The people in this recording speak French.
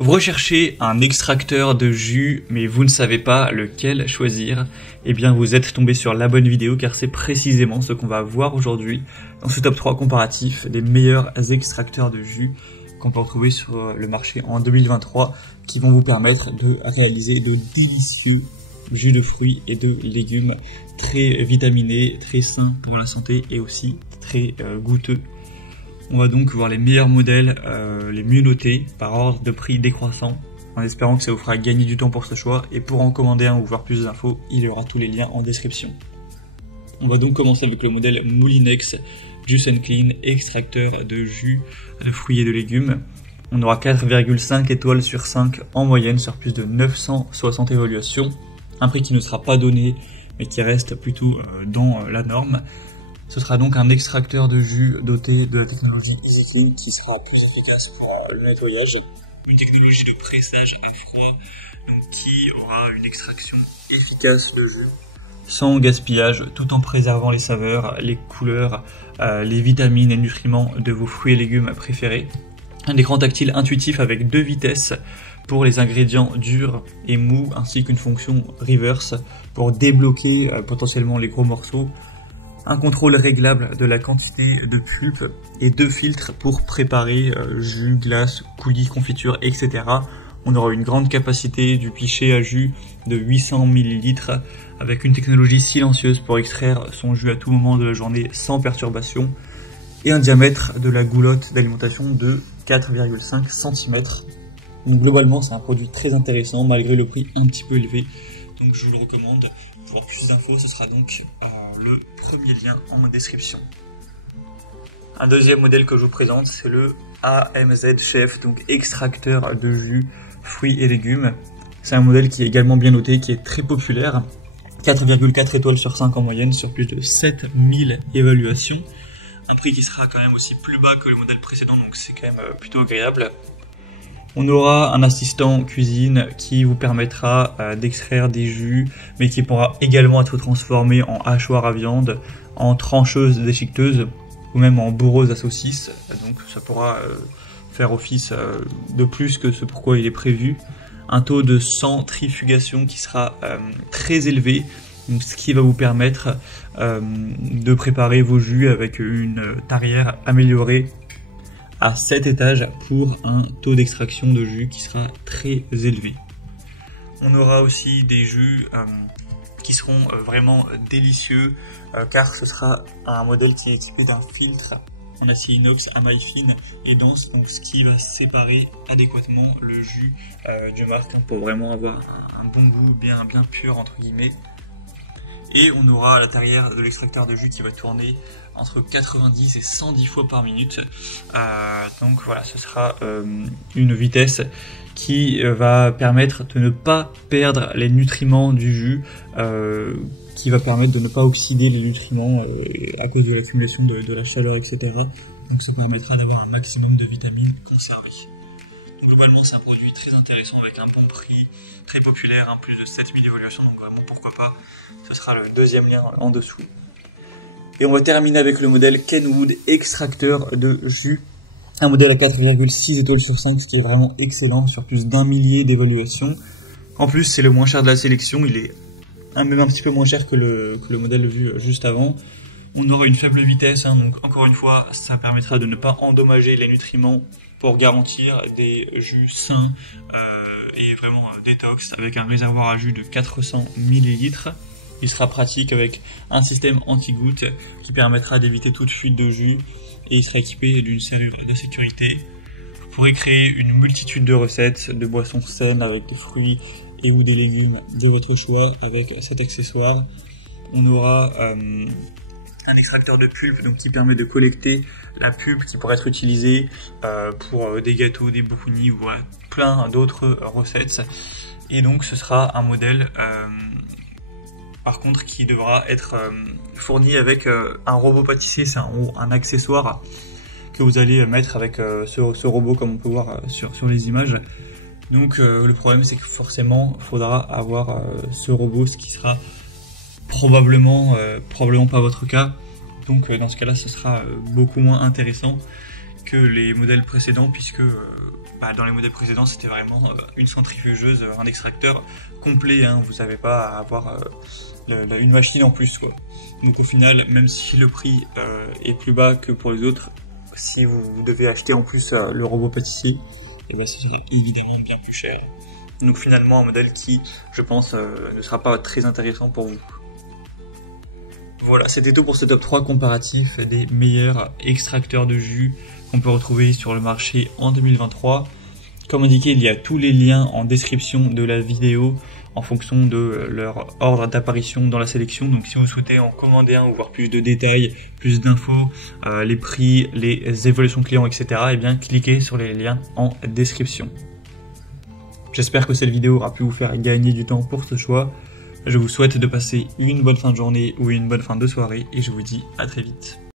Vous recherchez un extracteur de jus, mais vous ne savez pas lequel choisir. Eh bien, vous êtes tombé sur la bonne vidéo car c'est précisément ce qu'on va voir aujourd'hui dans ce top 3 comparatif des meilleurs extracteurs de jus qu'on peut retrouver sur le marché en 2023 qui vont vous permettre de réaliser de délicieux jus de fruits et de légumes très vitaminés, très sains pour la santé et aussi très goûteux. On va donc voir les meilleurs modèles, les mieux notés par ordre de prix décroissant, en espérant que ça vous fera gagner du temps pour ce choix. Et pour en commander un ou voir plus d'infos, il y aura tous les liens en description. On va donc commencer avec le modèle Moulinex Juice & Clean, extracteur de jus de fruits et de légumes. On aura 4,5 étoiles sur 5 en moyenne sur plus de 960 évaluations. Un prix qui ne sera pas donné, mais qui reste plutôt dans la norme. Ce sera donc un extracteur de jus doté de la technologie EasyClean qui sera plus efficace pour le nettoyage. Une technologie de pressage à froid donc qui aura une extraction efficace de jus sans gaspillage tout en préservant les saveurs, les couleurs, les vitamines et nutriments de vos fruits et légumes préférés. Un écran tactile intuitif avec 2 vitesses pour les ingrédients durs et mous ainsi qu'une fonction reverse pour débloquer potentiellement les gros morceaux. Un contrôle réglable de la quantité de pulpe et 2 filtres pour préparer jus, glace, coulis, confiture, etc. On aura une grande capacité du pichet à jus de 800 ml avec une technologie silencieuse pour extraire son jus à tout moment de la journée sans perturbation et un diamètre de la goulotte d'alimentation de 4,5 cm. Donc globalement c'est un produit très intéressant malgré le prix un petit peu élevé. Donc je vous le recommande. Pour avoir plus d'infos, ce sera donc le premier lien en description. Un deuxième modèle que je vous présente, c'est le AMZ Chef, donc extracteur de jus, fruits et légumes. C'est un modèle qui est également bien noté, qui est très populaire. 4,4 étoiles sur 5 en moyenne, sur plus de 7000 évaluations. Un prix qui sera quand même aussi plus bas que le modèle précédent, donc c'est quand même plutôt agréable. On aura un assistant cuisine qui vous permettra d'extraire des jus, mais qui pourra également être transformé en hachoir à viande, en trancheuse déchiqueteuse, ou même en bourreuse à saucisse. Donc ça pourra faire office de plus que ce pourquoi il est prévu. Un taux de centrifugation qui sera très élevé, donc ce qui va vous permettre de préparer vos jus avec une tarière améliorée à 7 étages pour un taux d'extraction de jus qui sera très élevé. On aura aussi des jus qui seront vraiment délicieux car ce sera un modèle qui est équipé d'un filtre en acier inox à maille fine et dense, donc ce qui va séparer adéquatement le jus de marque pour vraiment avoir un bon goût bien pur entre guillemets. Et on aura la tarière de l'extracteur de jus qui va tourner entre 90 et 110 fois par minute. Donc voilà, ce sera une vitesse qui va permettre de ne pas perdre les nutriments du jus, qui va permettre de ne pas oxyder les nutriments à cause de l'accumulation de la chaleur, etc. Donc ça permettra d'avoir un maximum de vitamines conservées. Donc globalement c'est un produit très intéressant avec un bon prix, très populaire, plus de 7000 évaluations, donc vraiment pourquoi pas, ce sera le deuxième lien en dessous. Et on va terminer avec le modèle Kenwood extracteur de jus, un modèle à 4,6 étoiles sur 5, ce qui est vraiment excellent sur plus d'1 millier d'évaluations. En plus c'est le moins cher de la sélection, il est même un petit peu moins cher que le modèle vu juste avant. On aura une faible vitesse, donc encore une fois ça permettra de ne pas endommager les nutriments pour garantir des jus sains et vraiment détox avec un réservoir à jus de 400 ml. Il sera pratique avec un système anti-goutte qui permettra d'éviter toute fuite de jus et il sera équipé d'une serrure de sécurité. Vous pourrez créer une multitude de recettes de boissons saines avec des fruits et ou des légumes de votre choix avec cet accessoire. On aura un extracteur de pulpe donc qui permet de collecter la pulpe qui pourrait être utilisée pour des gâteaux, des brownies ou plein d'autres recettes. Et donc ce sera un modèle par contre qui devra être fourni avec un robot pâtissier, c'est un accessoire que vous allez mettre avec ce robot comme on peut voir sur les images. Donc le problème c'est que forcément il faudra avoir ce robot, ce qui sera probablement pas votre cas. Donc dans ce cas là ce sera beaucoup moins intéressant que les modèles précédents, puisque dans les modèles précédents c'était vraiment une centrifugeuse, un extracteur complet, hein, vous n'avez pas à avoir une machine en plus, quoi. Donc au final, même si le prix est plus bas que pour les autres, si vous devez acheter en plus le robot pâtissier, et bien ce sera évidemment bien plus cher. Donc finalement un modèle qui, je pense, ne sera pas très intéressant pour vous. Voilà, c'était tout pour ce top 3 comparatif des meilleurs extracteurs de jus qu'on peut retrouver sur le marché en 2023. Comme indiqué, il y a tous les liens en description de la vidéo en fonction de leur ordre d'apparition dans la sélection. Donc si vous souhaitez en commander un ou voir plus de détails, plus d'infos, les prix, les évolutions clients, etc., eh bien cliquez sur les liens en description. J'espère que cette vidéo aura pu vous faire gagner du temps pour ce choix. Je vous souhaite de passer une bonne fin de journée ou une bonne fin de soirée et je vous dis à très vite.